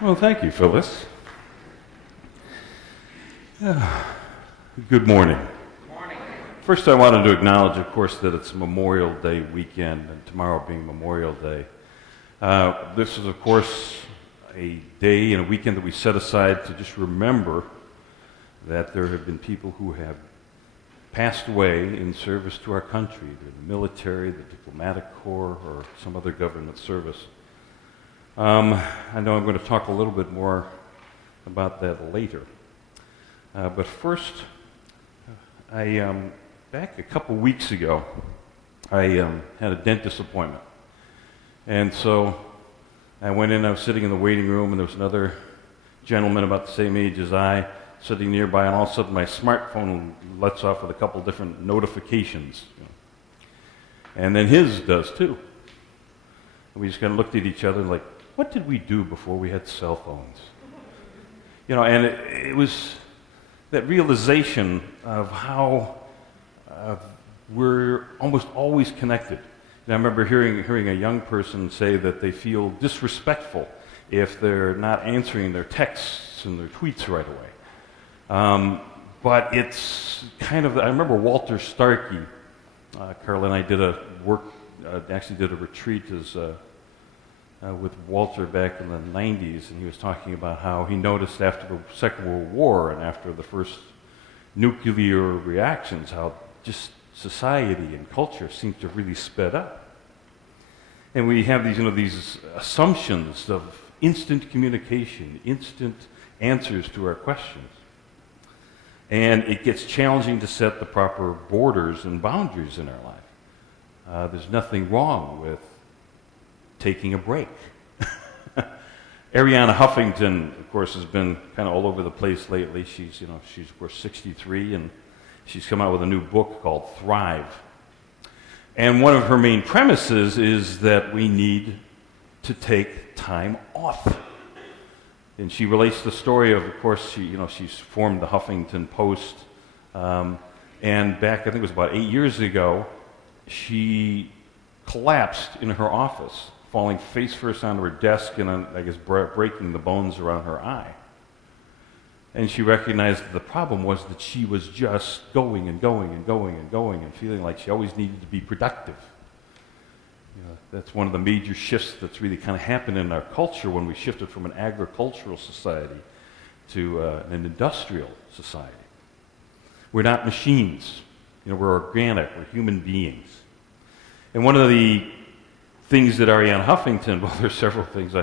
Well, thank you, Phyllis. Good morning. Morning. First, I wanted to acknowledge, of course, that it's Memorial Day weekend, and tomorrow being Memorial Day. This is, of course, a day and a weekend that we set aside to just remember that there have been people who have passed away in service to our country, the military, the diplomatic corps, or some other government service. I know I'm going to talk a little bit more about that later. But first, back a couple weeks ago, I had a dentist appointment. And so I went in, I was sitting in the waiting room, and there was another gentleman about the same age as I sitting nearby, and all of a sudden my smartphone lets off with a couple different notifications. And then his does too. And we just kind of looked at each other and like, what did we do before we had cell phones? And it was that realization of how we're almost always connected. And I remember hearing a young person say that they feel disrespectful if they're not answering their texts and their tweets right away. But it's kind of, I remember Walter Starkey, Carla and I did a retreat with Walter back in the 90s, and he was talking about how he noticed after the Second World War and after the first nuclear reactions, how just society and culture seemed to really sped up. And we have these assumptions of instant communication, instant answers to our questions. And it gets challenging to set the proper borders and boundaries in our life. There's nothing wrong with taking a break. Arianna Huffington, of course, has been kind of all over the place lately. She's of course 63, and she's come out with a new book called Thrive. And one of her main premises is that we need to take time off. And she relates the story of course, she's formed the Huffington Post, and back, I think it was about 8 years ago, she collapsed in her office, falling face first onto her desk and, breaking the bones around her eye. And she recognized that the problem was that she was just going and going and going and going and feeling like she always needed to be productive. That's one of the major shifts that's really kind of happened in our culture when we shifted from an agricultural society to an industrial society. We're not machines. We're organic. We're human beings. And one of the things that Arianna Huffington, well, there's several things.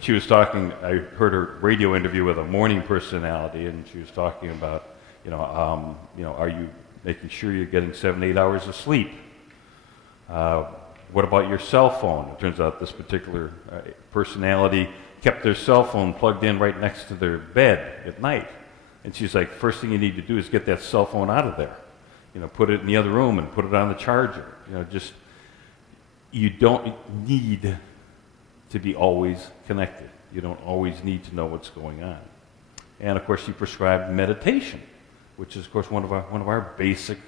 She was talking, I heard her radio interview with a morning personality, and she was talking about, are you making sure you're getting 7-8 hours of sleep? What about your cell phone? It turns out this particular personality kept their cell phone plugged in right next to their bed at night. And she's like, first thing you need to do is get that cell phone out of there. Put it in the other room and put it on the charger. You don't need to be always connected. You don't always need to know what's going on. And of course, she prescribed meditation, which is of course one of our basic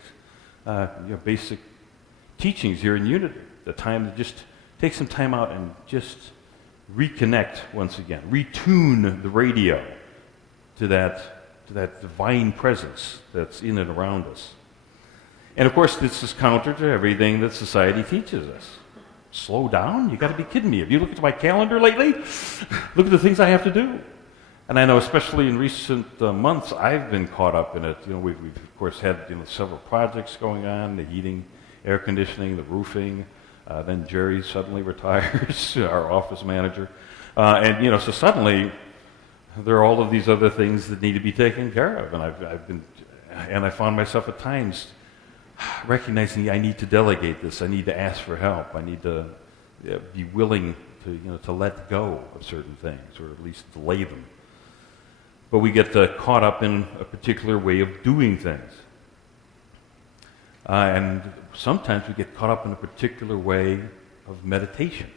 teachings here in Unity. The time to just take some time out and just reconnect once again, retune the radio to that divine presence that's in and around us. And of course, this is counter to everything that society teaches us. Slow down? You got to be kidding me. Have you looked at my calendar lately? Look at the things I have to do. And I know especially in recent months, I've been caught up in it. We've of course had several projects going on, the heating, air conditioning, the roofing. Then Jerry suddenly retires, our office manager. So suddenly there are all of these other things that need to be taken care of. And I found myself at times recognizing I need to delegate this. I need to ask for help. I need to be willing to let go of certain things, or at least delay them. But we get caught up in a particular way of doing things. And sometimes we get caught up in a particular way of meditation.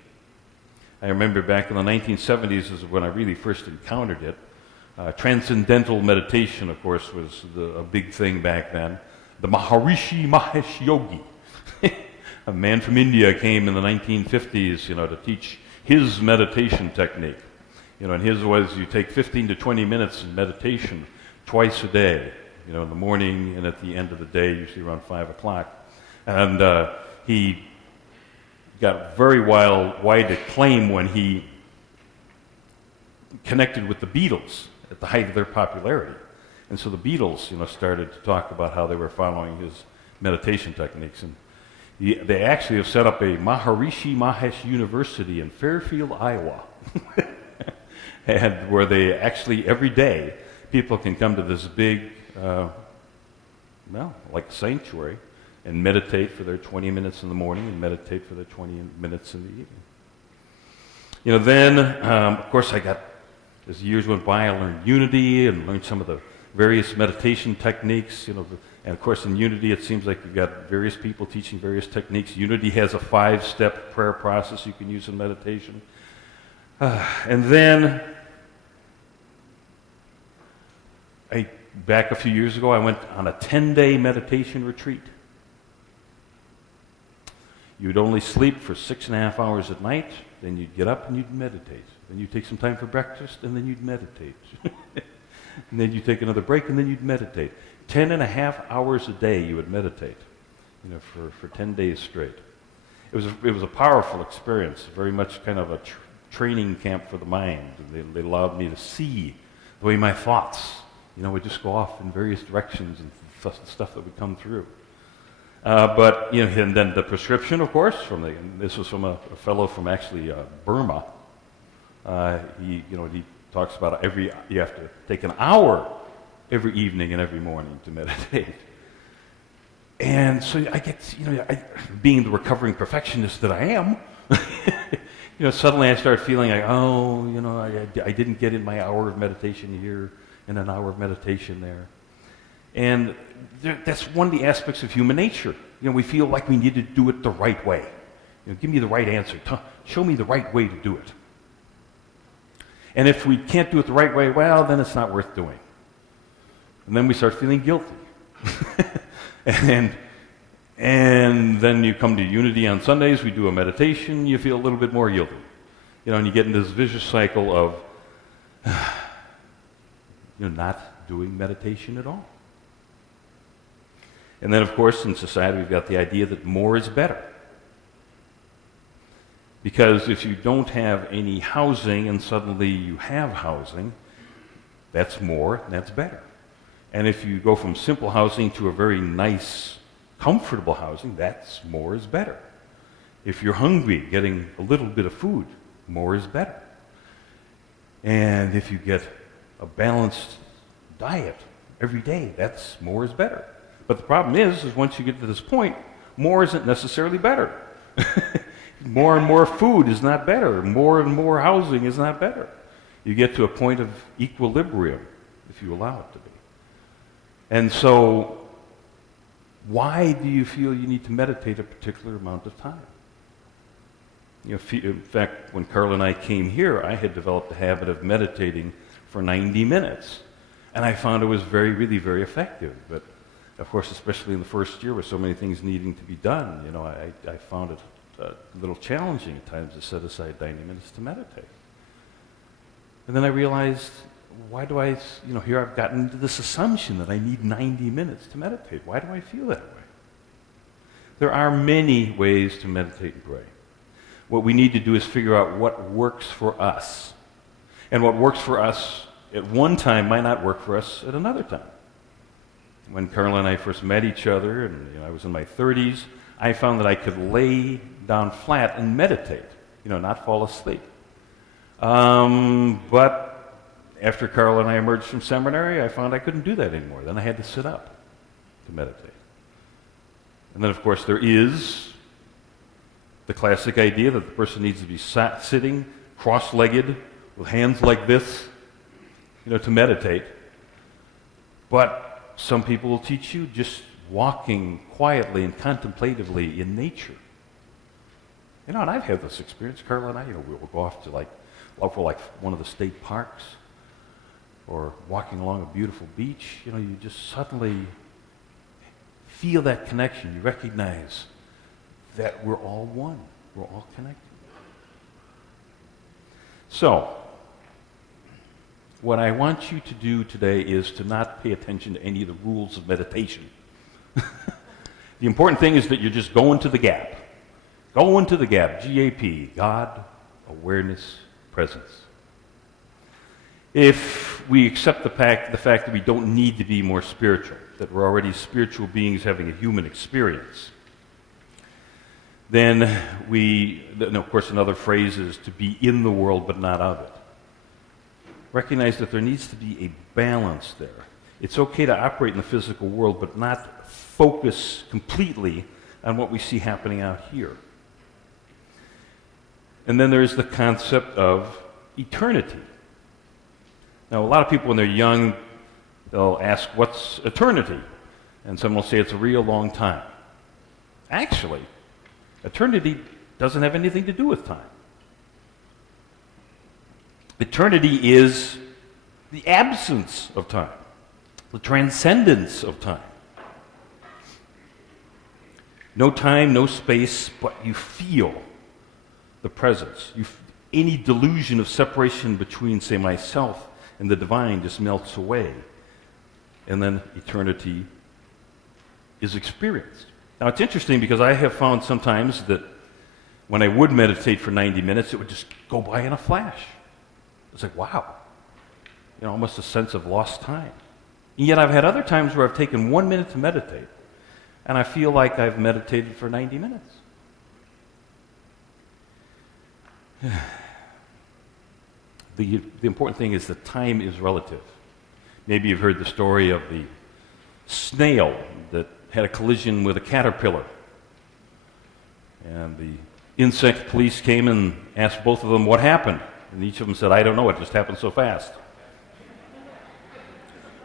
I remember back in the 1970s is when I really first encountered it. Transcendental meditation, of course, was a big thing back then. The Maharishi Mahesh Yogi, a man from India, came in the 1950s, to teach his meditation technique. And his was you take 15 to 20 minutes in meditation twice a day, in the morning and at the end of the day, usually around 5 o'clock. And he got very wide acclaim when he connected with the Beatles at the height of their popularity. And so the Beatles, started to talk about how they were following his meditation techniques. And they actually have set up a Maharishi Mahesh University in Fairfield, Iowa, and where they actually every day people can come to this big, like sanctuary, and meditate for their 20 minutes in the morning and meditate for their 20 minutes in the evening. Then, of course, as the years went by, I learned Unity and learned some of the various meditation techniques, and of course in Unity it seems like you've got various people teaching various techniques. Unity has a 5-step prayer process you can use in meditation. And then, back a few years ago, I went on a 10-day meditation retreat. You'd only sleep for 6.5 hours at night, then you'd get up and you'd meditate. Then you'd take some time for breakfast, and then you'd meditate. And then you'd take another break, and then you'd meditate. 10.5 hours a day you would meditate, for 10 days straight. It was a powerful experience, very much kind of a training camp for the mind. They allowed me to see the way my thoughts, would just go off in various directions and stuff that would come through. And then the prescription, of course, this was from a fellow from actually Burma. He talks about you have to take an hour every evening and every morning to meditate. And so I get, being the recovering perfectionist that I am, suddenly I start feeling like, I didn't get in my hour of meditation here and an hour of meditation there. And that's one of the aspects of human nature. We feel like we need to do it the right way. Give me the right answer. Show me the right way to do it. And if we can't do it the right way, well, then it's not worth doing. And then we start feeling guilty. and then you come to Unity on Sundays, we do a meditation, you feel a little bit more guilty. And you get into this vicious cycle of not doing meditation at all. And then, of course, in society, we've got the idea that more is better. Because if you don't have any housing and suddenly you have housing, that's more, and that's better. And if you go from simple housing to a very nice, comfortable housing, that's more is better. If you're hungry, getting a little bit of food, more is better. And if you get a balanced diet every day, that's more is better. But the problem is once you get to this point, more isn't necessarily better. More and more food is not better. More and more housing is not better. You get to a point of equilibrium, if you allow it to be. And so, why do you feel you need to meditate a particular amount of time? In fact, when Carl and I came here, I had developed a habit of meditating for 90 minutes. And I found it was really, very effective. But, of course, especially in the first year with so many things needing to be done, I found it a little challenging at times to set aside 90 minutes to meditate. And then I realized, why do I, here I've gotten into this assumption that I need 90 minutes to meditate. Why do I feel that way? There are many ways to meditate and pray. What we need to do is figure out what works for us. And what works for us at one time might not work for us at another time. When Carla and I first met each other, and I was in my 30s, I found that I could lay down flat and meditate, not fall asleep. But after Carl and I emerged from seminary, I found I couldn't do that anymore. Then I had to sit up to meditate. And then, of course, there is the classic idea that the person needs to be sitting cross-legged with hands like this, to meditate. But some people will teach you just walking quietly and contemplatively in nature. And I've had this experience. Carla and I, we'll go off to one of the state parks, or walking along a beautiful beach. You just suddenly feel that connection. You recognize that we're all one. We're all connected. So, What I want you to do today is to not pay attention to any of the rules of meditation. The important thing is that you're just going to the gap. Go into the gap, G-A-P, God, awareness, presence. If we accept the fact that we don't need to be more spiritual, that we're already spiritual beings having a human experience, then and of course another phrase is to be in the world but not of it. Recognize that there needs to be a balance there. It's okay to operate in the physical world but not focus completely on what we see happening out here. And then there's the concept of eternity. Now, a lot of people when they're young, they'll ask, what's eternity? And someone will say it's a real long time. Actually, eternity doesn't have anything to do with time. Eternity is the absence of time, the transcendence of time. No time, no space, but you feel the presence. Any delusion of separation between, say, myself and the divine just melts away. And then eternity is experienced. Now, it's interesting because I have found sometimes that when I would meditate for 90 minutes, it would just go by in a flash. It's like, wow, almost a sense of lost time. And yet I've had other times where I've taken 1 minute to meditate, and I feel like I've meditated for 90 minutes. The important thing is that time is relative. Maybe you've heard the story of the snail that had a collision with a caterpillar. And the insect police came and asked both of them what happened. And each of them said, I don't know, it just happened so fast.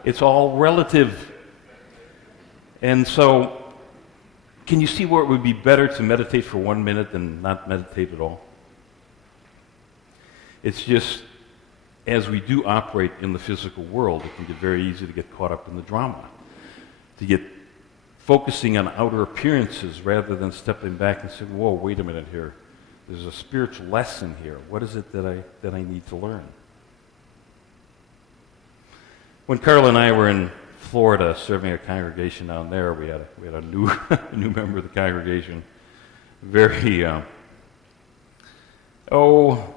It's all relative. And so, can you see where it would be better to meditate for 1 minute than not meditate at all? It's just, as we do operate in the physical world, it can get very easy to get caught up in the drama, to get focusing on outer appearances rather than stepping back and saying, whoa, wait a minute here. There's a spiritual lesson here. What is it that I need to learn? When Carl and I were in Florida serving a congregation down there, we had a new a new member of the congregation, very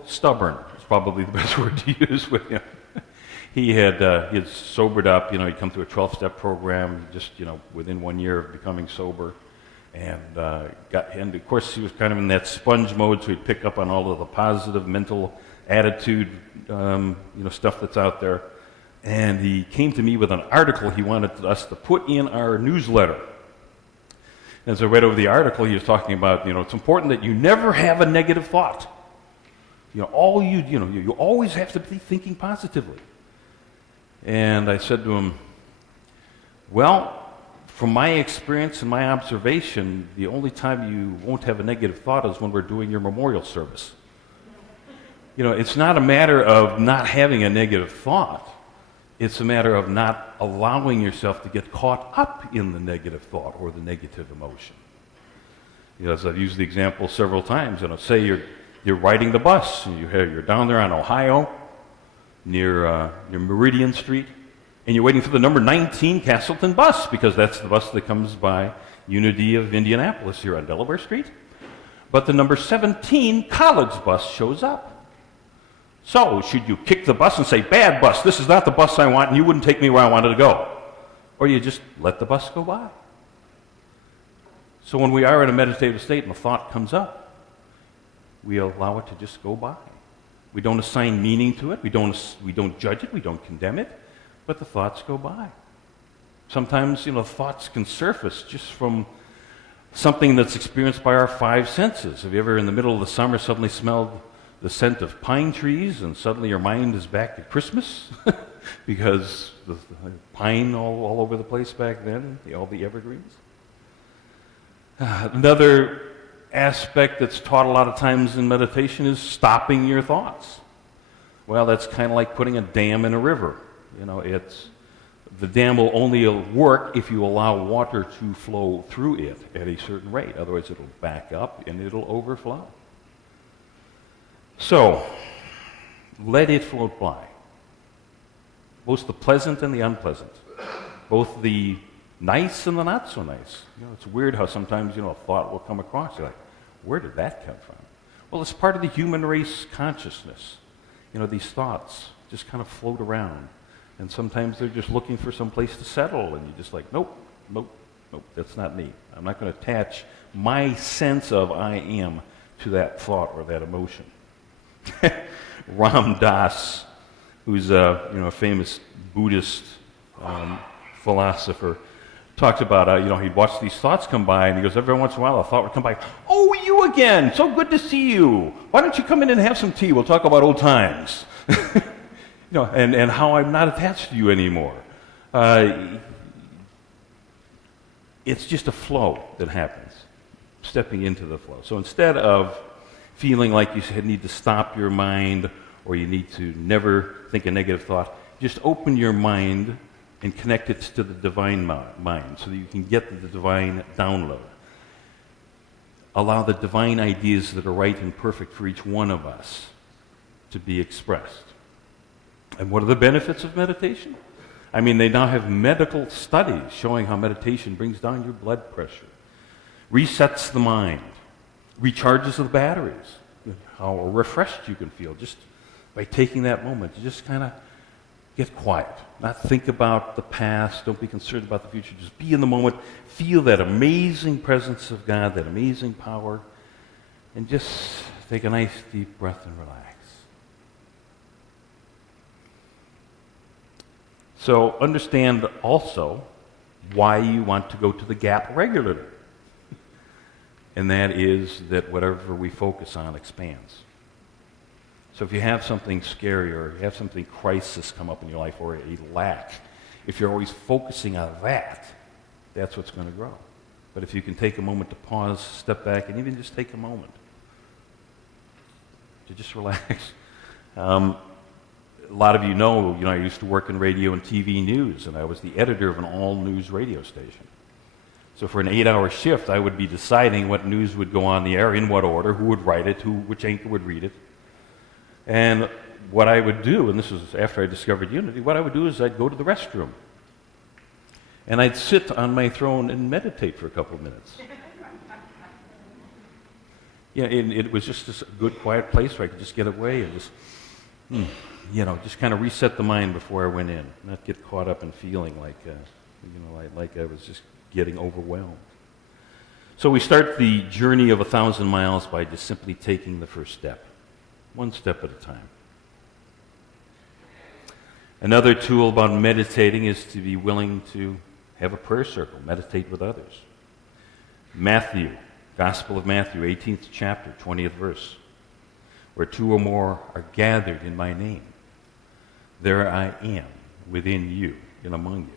stubborn. It's probably the best word to use with him. He had sobered up. He'd come through a 12-step program just within 1 year of becoming sober, and of course he was kind of in that sponge mode, so he'd pick up on all of the positive mental attitude stuff that's out there. And he came to me with an article he wanted us to put in our newsletter. And as I read over the article, he was talking about, it's important that you never have a negative thought. You always have to be thinking positively. And I said to him, well, from my experience and my observation, the only time you won't have a negative thought is when we're doing your memorial service. It's not a matter of not having a negative thought. It's a matter of not allowing yourself to get caught up in the negative thought or the negative emotion. As I've used the example several times, say you're riding the bus, and you're down there on Ohio, near Meridian Street, and you're waiting for the number 19 Castleton bus, because that's the bus that comes by Unity of Indianapolis here on Delaware Street. But the number 17 college bus shows up. So, should you kick the bus and say, bad bus, this is not the bus I want, and you wouldn't take me where I wanted to go? Or you just let the bus go by? So when we are in a meditative state and a thought comes up, we allow it to just go by. We don't assign meaning to it, we don't judge it, we don't condemn it, but the thoughts go by. Sometimes, thoughts can surface just from something that's experienced by our five senses. Have you ever in the middle of the summer suddenly smelled the scent of pine trees, and suddenly your mind is back at Christmas because the pine all over the place back then, all the evergreens. Another aspect that's taught a lot of times in meditation is stopping your thoughts. Well, that's kind of like putting a dam in a river. The dam will only work if you allow water to flow through it at a certain rate. Otherwise, it'll back up and it'll overflow. So, let it float by. both the pleasant and the unpleasant, both the nice and the not so nice. It's weird how sometimes, a thought will come across. You're like, where did that come from? Well, it's part of the human race consciousness. These thoughts just kind of float around. And sometimes they're just looking for some place to settle, and you're just like, nope, that's not me. I'm not going to attach my sense of I am to that thought or that emotion. Ram Dass, who's a famous Buddhist philosopher, talks about he'd watch these thoughts come by, and he goes, every once in a while a thought would come by, oh, you again, so good to see you. Why don't you come in and have some tea? We'll talk about old times. And how I'm not attached to you anymore. It's just a flow that happens, stepping into the flow. So instead of feeling like you need to stop your mind or you need to never think a negative thought, just open your mind and connect it to the divine mind so that you can get the divine download. Allow the divine ideas that are right and perfect for each one of us to be expressed. And what are the benefits of meditation? I mean, they now have medical studies showing how meditation brings down your blood pressure, resets the mind, recharges the batteries, how refreshed you can feel just by taking that moment to just kind of get quiet, not think about the past, don't be concerned about the future, just be in the moment, feel that amazing presence of God, that amazing power, and just take a nice deep breath and relax. So understand also why you want to go to the gap regularly. And that is that whatever we focus on expands. So if you have something scary or you have something crisis come up in your life or a lack, if you're always focusing on that, that's what's going to grow. But if you can take a moment to pause, step back, and even just take a moment to just relax. A lot of you know, I used to work in radio and TV news, and I was the editor of an all-news radio station. So for an 8-hour shift, I would be deciding what news would go on the air, in what order, who would write it, which anchor would read it. And what I would do, and this was after I discovered Unity, what I would do is I'd go to the restroom. And I'd sit on my throne and meditate for a couple of minutes. It was just a good, quiet place where I could just get away and just, just kind of reset the mind before I went in, not get caught up in feeling like I was just getting overwhelmed. So we start the journey of 1,000 miles by just simply taking the first step, one step at a time. Another tool about meditating is to be willing to have a prayer circle, meditate with others. Matthew, Gospel of Matthew, 18th chapter, 20th verse, where two or more are gathered in my name, there I am within you and among you.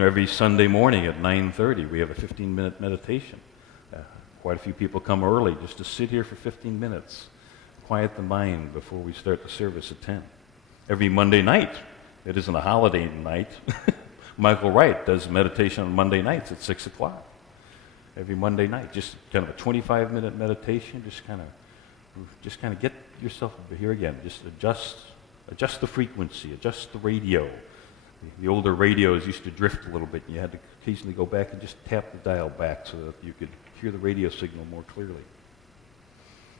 Every Sunday morning at 9:30, we have a 15-minute meditation. Quite a few people come early just to sit here for 15 minutes, quiet the mind before we start the service at 10. Every Monday night, it isn't a holiday night, Michael Wright does meditation on Monday nights at 6 o'clock. Every Monday night, just kind of a 25-minute meditation, just kind of get yourself here again, just adjust the frequency, adjust the radio. The older radios used to drift a little bit, and you had to occasionally go back and just tap the dial back so that you could hear the radio signal more clearly.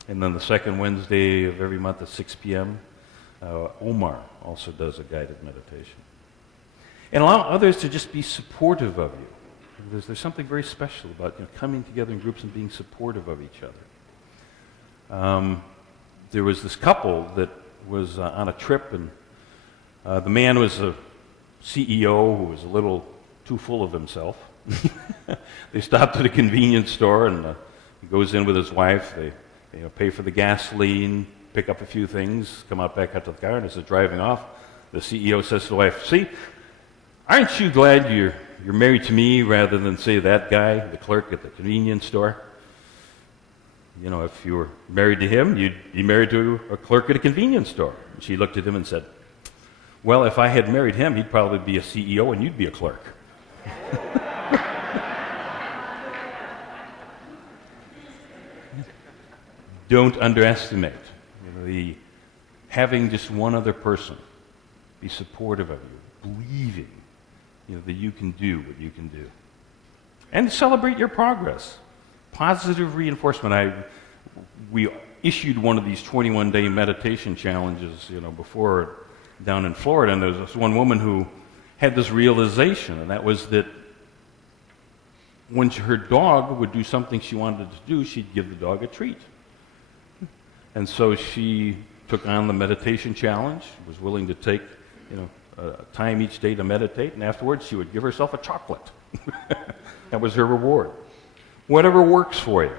And then the second Wednesday of every month at 6 p.m., Omar also does a guided meditation. And allow others to just be supportive of you. There's something very special about coming together in groups and being supportive of each other. There was this couple that was on a trip, and the man was a CEO who was a little too full of himself. They stopped at a convenience store, and he goes in with his wife. They pay for the gasoline, pick up a few things, come out back out to the car, and as they're driving off, the CEO says to the wife, "See, aren't you glad you're married to me rather than, say, that guy, the clerk at the convenience store? If you were married to him, you'd be married to a clerk at a convenience store." And she looked at him and said, "Well, if I had married him, he'd probably be a CEO and you'd be a clerk." Don't underestimate having just one other person be supportive of you, believing, that you can do what you can do. And celebrate your progress. Positive reinforcement. We issued one of these 21-day meditation challenges, before down in Florida, and there was this one woman who had this realization, and that was that when her dog would do something she wanted to do, she'd give the dog a treat. And so she took on the meditation challenge, was willing to take, time each day to meditate, and afterwards she would give herself a chocolate. That was her reward. Whatever works for you.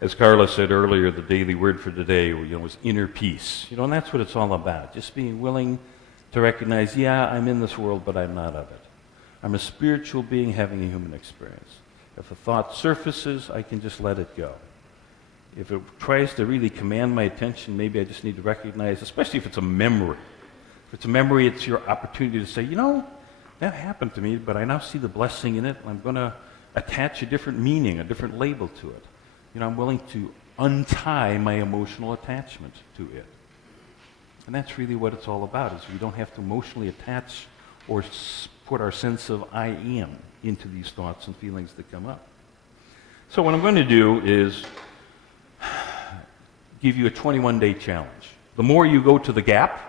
As Carla said earlier, the daily word for today, was inner peace. And that's what it's all about. Just being willing to recognize, I'm in this world, but I'm not of it. I'm a spiritual being having a human experience. If a thought surfaces, I can just let it go. If it tries to really command my attention, maybe I just need to recognize, especially if it's a memory. If it's a memory, it's your opportunity to say, that happened to me, but I now see the blessing in it, and I'm going to attach a different meaning, a different label to it. I'm willing to untie my emotional attachment to it. And that's really what it's all about, is we don't have to emotionally attach or put our sense of I am into these thoughts and feelings that come up. So what I'm going to do is give you a 21-day challenge. The more you go to the gap,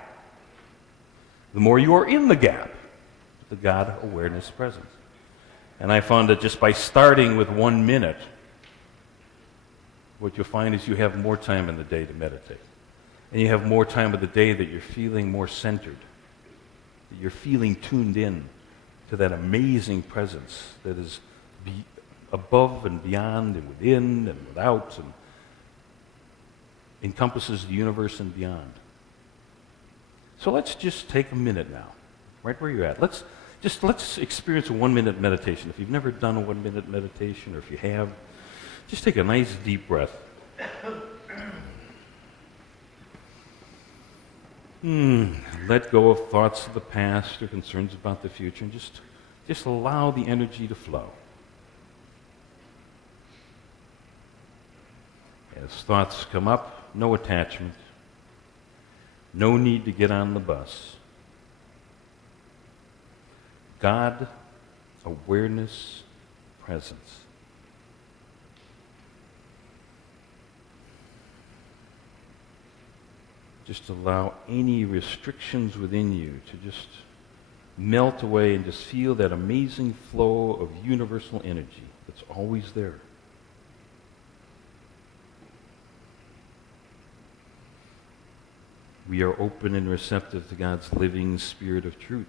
the more you are in the gap, the God awareness presence. And I found that just by starting with 1 minute, what you'll find is you have more time in the day to meditate. And you have more time of the day that you're feeling more centered, that you're feeling tuned in to that amazing presence that is above and beyond and within and without and encompasses the universe and beyond. So let's just take a minute now, right where you're at. Let's experience a 1-minute meditation. If you've never done a 1-minute meditation, or if you have, just take a nice deep breath. Let go of thoughts of the past or concerns about the future, and just allow the energy to flow. As thoughts come up, no attachment, no need to get on the bus. God, awareness, presence. Just allow any restrictions within you to just melt away and just feel that amazing flow of universal energy that's always there. We are open and receptive to God's living spirit of truth.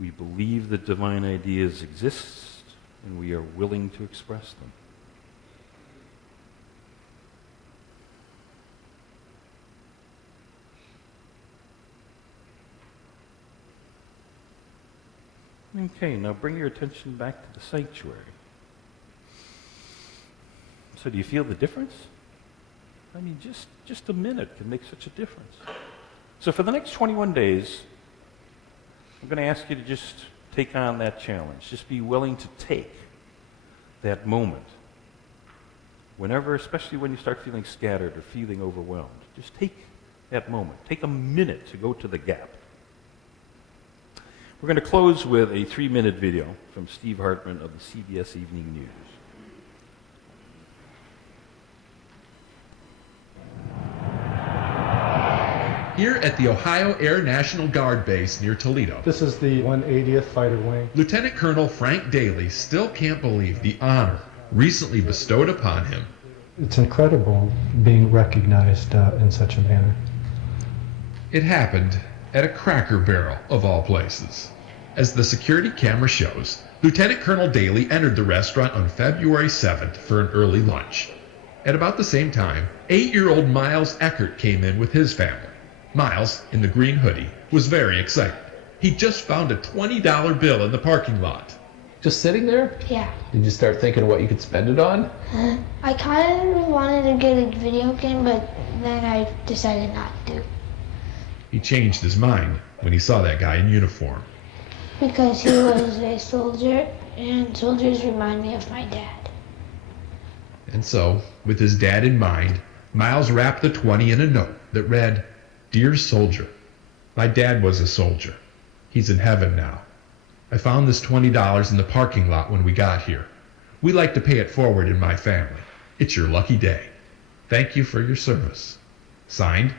We believe that divine ideas exist, and we are willing to express them. Okay, now bring your attention back to the sanctuary. So do you feel the difference? I mean, just a minute can make such a difference. So for the next 21 days, I'm going to ask you to just take on that challenge. Just be willing to take that moment. Whenever, especially when you start feeling scattered or feeling overwhelmed, just take that moment. Take a minute to go to the gap. We're going to close with a 3-minute video from Steve Hartman of the CBS Evening News. Here at the Ohio Air National Guard Base near Toledo, This is the 180th Fighter Wing. Lieutenant Colonel Frank Daly still can't believe the honor recently bestowed upon him. It's incredible being recognized in such a manner. It happened at a Cracker Barrel, of all places. As the security camera shows, Lieutenant Colonel Daly entered the restaurant on February 7th for an early lunch. At about the same time, 8-year-old Miles Eckert came in with his family. Miles, in the green hoodie, was very excited. He just found a $20 bill in the parking lot. Just sitting there? Yeah. Did you start thinking of what you could spend it on? I kind of wanted to get a video game, but then I decided not to. He changed his mind when he saw that guy in uniform. Because he was a soldier, and soldiers remind me of my dad. And so, with his dad in mind, Miles wrapped the 20 in a note that read, "Dear soldier, my dad was a soldier. He's in heaven now. I found this $20 in the parking lot when we got here. We like to pay it forward in my family. It's your lucky day. Thank you for your service. Signed,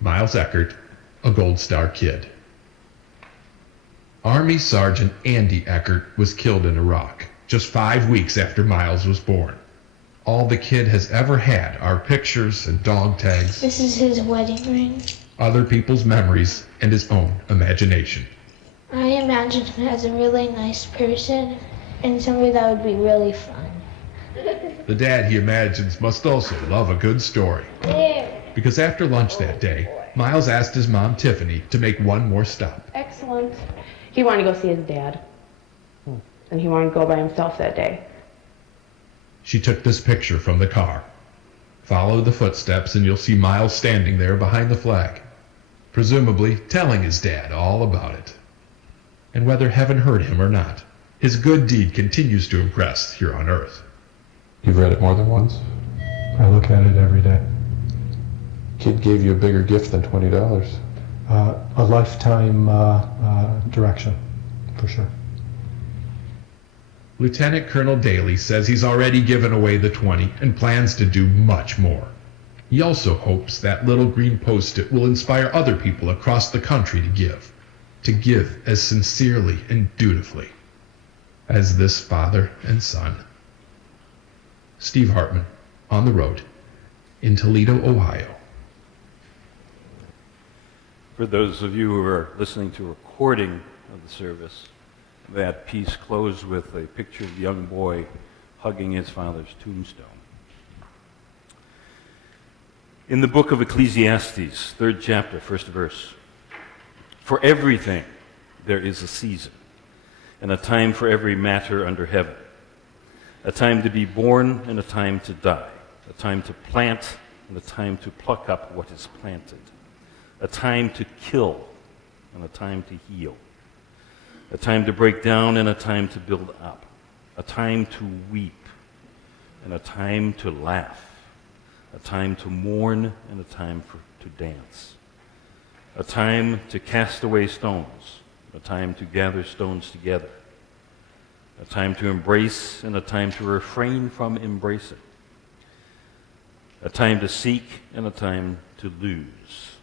Miles Eckert, a Gold Star Kid." Army Sergeant Andy Eckert was killed in Iraq just 5 weeks after Miles was born. All the kid has ever had are pictures and dog tags, This is his wedding ring. other people's memories, and his own imagination. I imagine him as a really nice person and somebody that would be really fun. The dad he imagines must also love a good story. Because after lunch that day, Miles asked his mom Tiffany to make one more stop. Excellent. He wanted to go see his dad. And he wanted to go by himself that day. She took this picture from the car. Follow the footsteps and you'll see Miles standing there behind the flag, presumably telling his dad all about it. And whether heaven heard him or not, his good deed continues to impress here on earth. You've read it more than once? I look at it every day. Kid gave you a bigger gift than $20. A lifetime direction, for sure. Lieutenant Colonel Daly says he's already given away the 20 and plans to do much more. He also hopes that little green post-it will inspire other people across the country to give as sincerely and dutifully as this father and son. Steve Hartman, on the road, in Toledo, Ohio. For those of you who are listening to a recording of the service, that piece closed with a picture of a young boy hugging his father's tombstone. In the book of Ecclesiastes, 3rd chapter, 1st verse, "For everything there is a season, and a time for every matter under heaven, a time to be born and a time to die, a time to plant and a time to pluck up what is planted, a time to kill and a time to heal, a time to break down and a time to build up, a time to weep and a time to laugh, a time to mourn and a time to dance, a time to cast away stones, a time to gather stones together, a time to embrace and a time to refrain from embracing, a time to seek and a time to lose,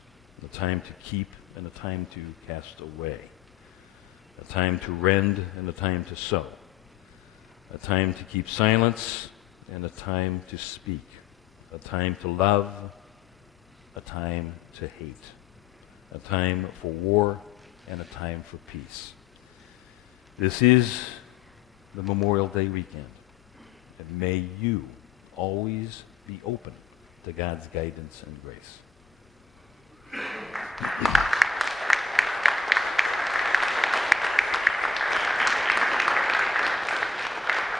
a time to keep and a time to cast away, a time to rend and a time to sow, a time to keep silence and a time to speak, a time to love, a time to hate, a time for war and a time for peace." This is the Memorial Day weekend, and may you always be open to God's guidance and grace.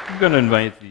I'm going to invite the